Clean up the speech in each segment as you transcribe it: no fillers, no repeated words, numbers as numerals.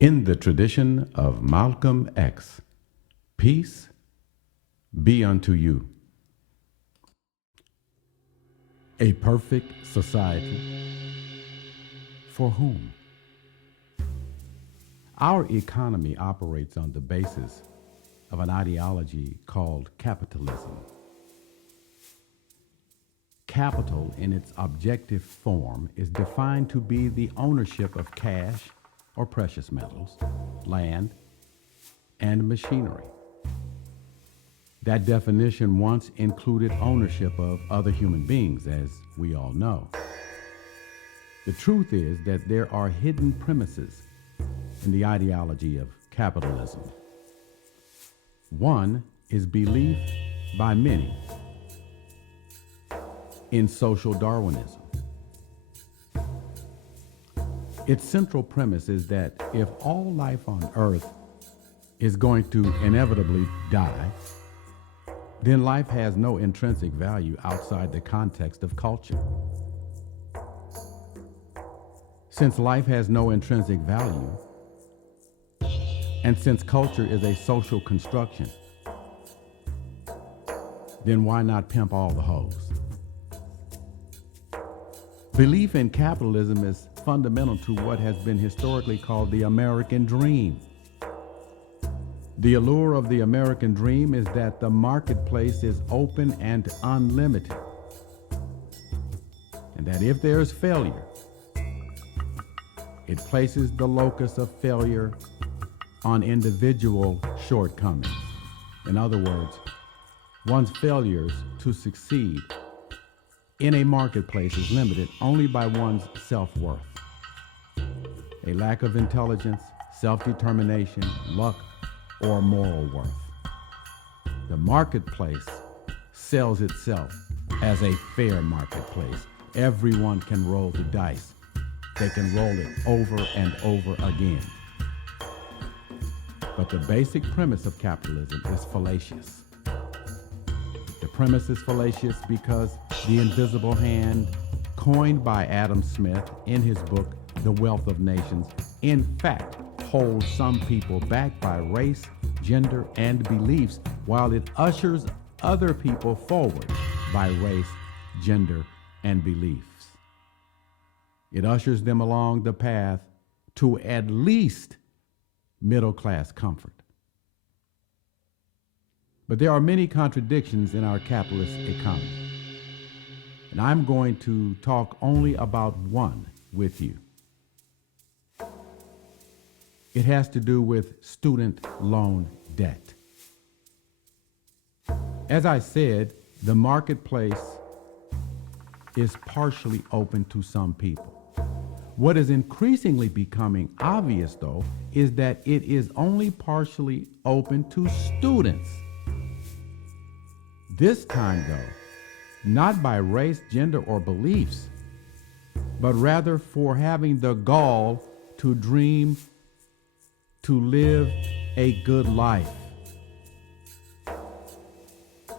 In the tradition of Malcolm X, peace be unto you. A perfect society for whom? Our economy operates on the basis of an ideology called capitalism. Capital, in its objective form, is defined to be the ownership of cash or precious metals, land, and machinery. That definition once included ownership of other human beings, as we all know. The truth is that there are hidden premises in the ideology of capitalism. One is belief by many in social Darwinism. Its central premise is that if all life on Earth is going to inevitably die, then life has no intrinsic value outside the context of culture. Since life has no intrinsic value, and since culture is a social construction, then why not pimp all the hoes? Belief in capitalism is fundamental to what has been historically called the American dream. The allure of the American dream is that the marketplace is open and unlimited, and that if there is failure, it places the locus of failure on individual shortcomings. In other words, one's failures to succeed in a marketplace is limited only by one's self-worth. A lack of intelligence, self-determination, luck, or moral worth. The marketplace sells itself as a fair marketplace. Everyone can roll the dice. They can roll it over and over again. But the basic premise of capitalism is fallacious. The premise is fallacious because the invisible hand, coined by Adam Smith in his book, The Wealth of Nations, in fact holds some people back by race, gender, and beliefs, while it ushers other people forward by race, gender, and beliefs. It ushers them along the path to at least middle-class comfort. But there are many contradictions in our capitalist economy, and I'm going to talk only about one with you. It has to do with student loan debt. As I said, the marketplace is partially open to some people. What is increasingly becoming obvious, though, is that it is only partially open to students. This time, though, not by race, gender, or beliefs, but rather for having the gall to dream to live a good life.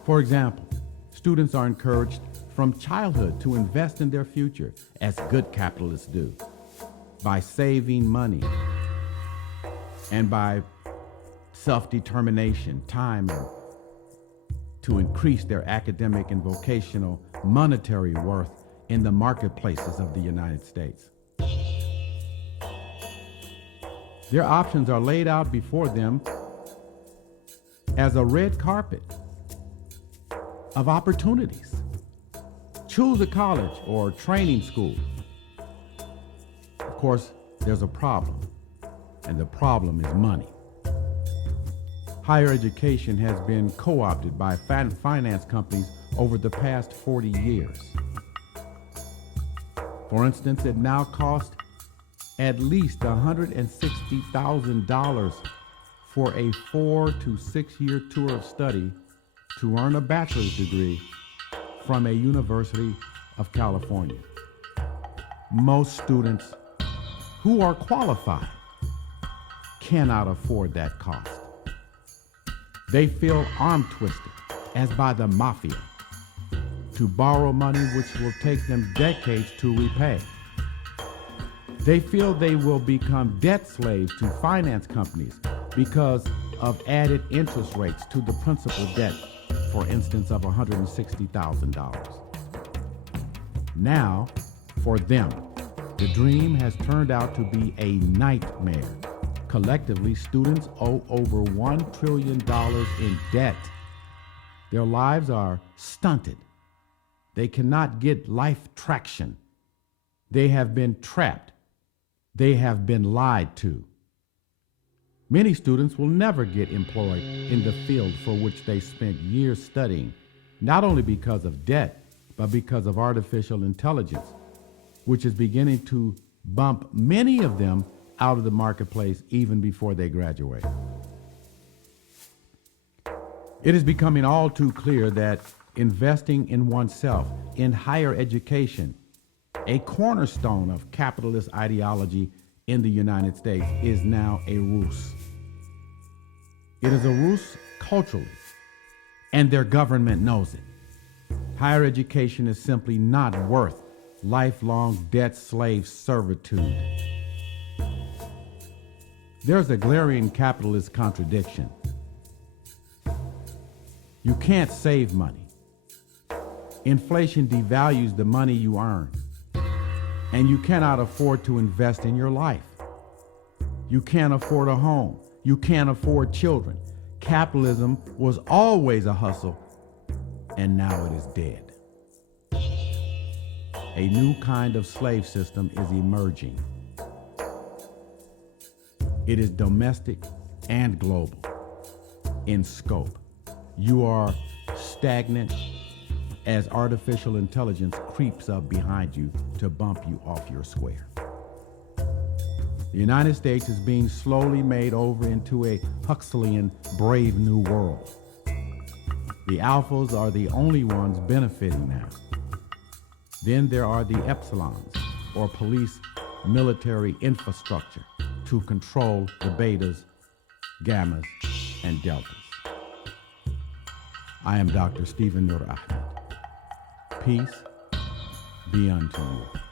For example, students are encouraged from childhood to invest in their future, as good capitalists do, by saving money and by self-determination, time, and to increase their academic and vocational monetary worth in the marketplaces of the United States. Their options are laid out before them as a red carpet of opportunities. Choose a college or training school. Of course, there's a problem, and the problem is money. Higher education has been co-opted by finance companies over the past 40 years. For instance, it now costs at least $160,000 for a 4 to 6 year tour of study to earn a bachelor's degree from a University of California. Most students who are qualified cannot afford that cost. They feel arm twisted, as by the mafia, to borrow money which will take them decades to repay. They feel they will become debt slaves to finance companies because of added interest rates to the principal debt, for instance, of $160,000. Now, for them, the dream has turned out to be a nightmare. Collectively, students owe over $1 trillion in debt. Their lives are stunted. They cannot get life traction. They have been trapped. They have been lied to. Many students will never get employed in the field for which they spent years studying, not only because of debt, but because of artificial intelligence, which is beginning to bump many of them out of the marketplace even before they graduate. It is becoming all too clear that investing in oneself, in higher education, a cornerstone of capitalist ideology in the United States, is now a ruse. It is a ruse culturally, and their government knows it. Higher education is simply not worth lifelong debt slave servitude. There's a glaring capitalist contradiction. You can't save money. Inflation devalues the money you earn, and you cannot afford to invest in your life. You can't afford a home. You can't afford children. Capitalism was always a hustle, and now it is dead. A new kind of slave system is emerging. It is domestic and global in scope. You are stagnant as artificial intelligence creeps up behind you to bump you off your square. The United States is being slowly made over into a Huxleyan Brave New World. The alphas are the only ones benefiting now. Then there are the epsilons, or police military infrastructure, to control the betas, gammas, and deltas. I am Dr. Stephen Nur Ahmed. Peace be unto you.